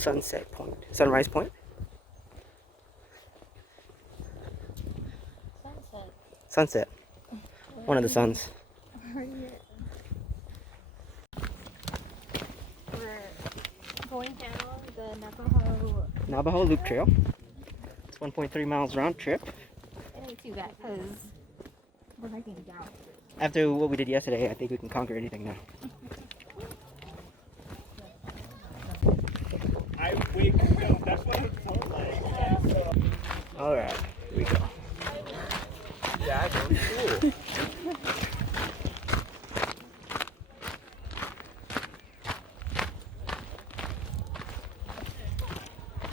Sunset Point. Sunrise Point? Sunset. Sunset. One of the suns. We're going down the Navajo Loop Trail. It's 1.3 miles round trip. It ain't too bad because we're hiking down. After what we did yesterday, I think we can conquer anything now. That's what it felt like. Alright, here we go. Yeah, cool.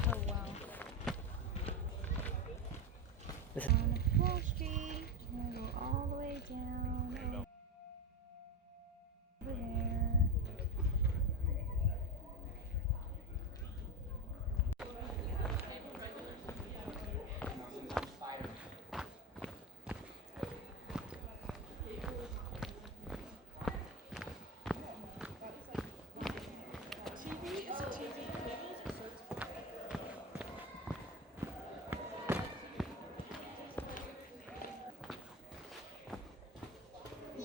Oh wow. This is On Wall Street, we're gonna go all the way down over there.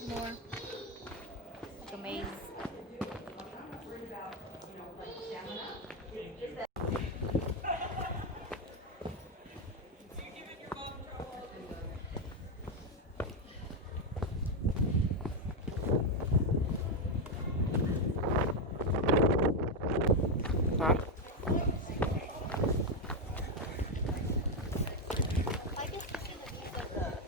More like a maze. huh? I guess to see the views of the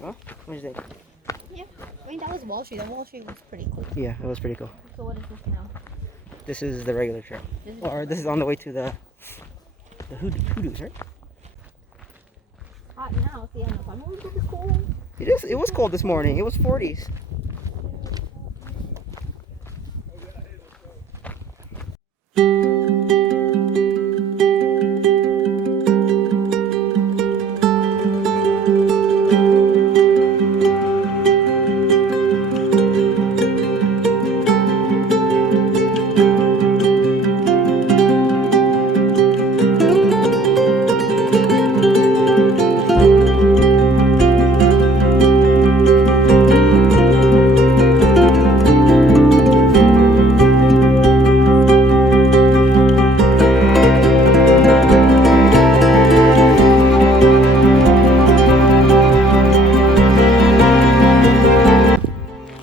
Well, what do you think? yeah. I mean that was Wall Street. That Wall Street was pretty cool. Yeah, it was pretty cool. So what is this now? This is the regular trail. This is Or this is on the way to the Hoodoos, right? hot now. See, I don't know if I'm always this cool. It was cold this morning. It was 40s.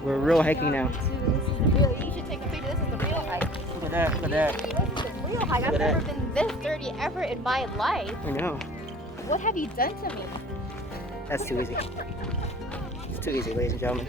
We're real hiking now. This is the real. You should take a picture. This is the real hike. Look at that, look at that. This is the real hike. I've Look at never been this dirty ever in my life. I know. What have you done to me? That's too easy. It's too easy, ladies and gentlemen.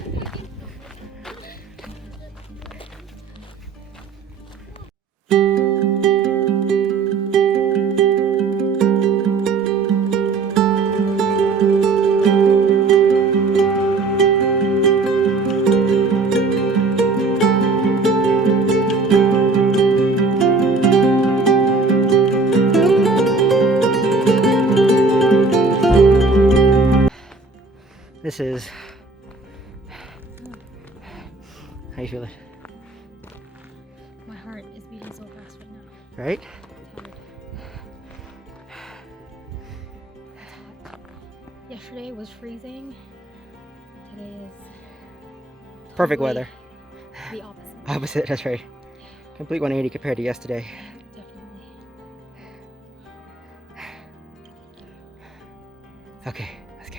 This is. How you feeling? My heart is beating so fast right now. Right? Yesterday was freezing. Today is Perfect Wait. weather. the opposite. Opposite, that's right. Complete 180 compared to yesterday. Definitely. Okay, let's go.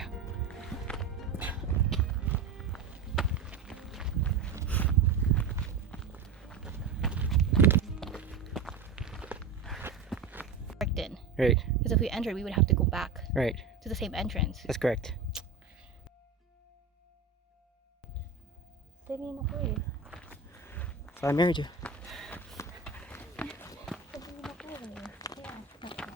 In. Right, Because if we entered, we would have to go back right. to the same entrance. That's correct. Stay in the grave. So I married you. Stay in the grave. Yeah, that's fine.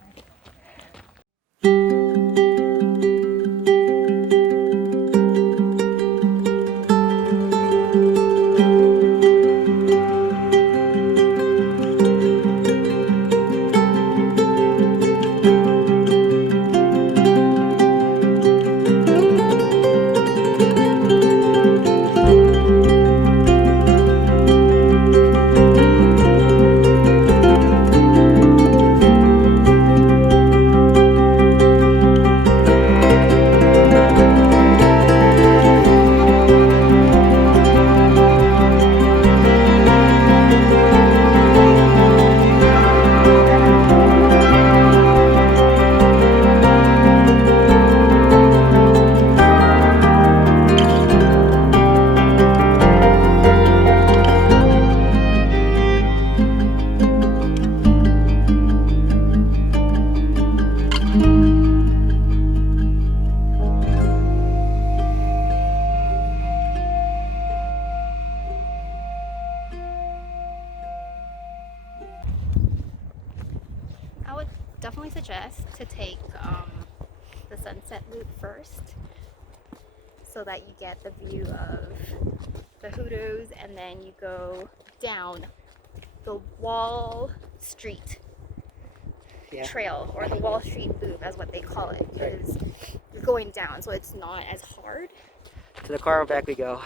definitely suggest to take the sunset loop first, so that you get the view of the Hoodoos, and then you go down the Wall Street trail, or the Wall Street loop, as what they call it, because you're going down, so it's not as hard. To the car back we go.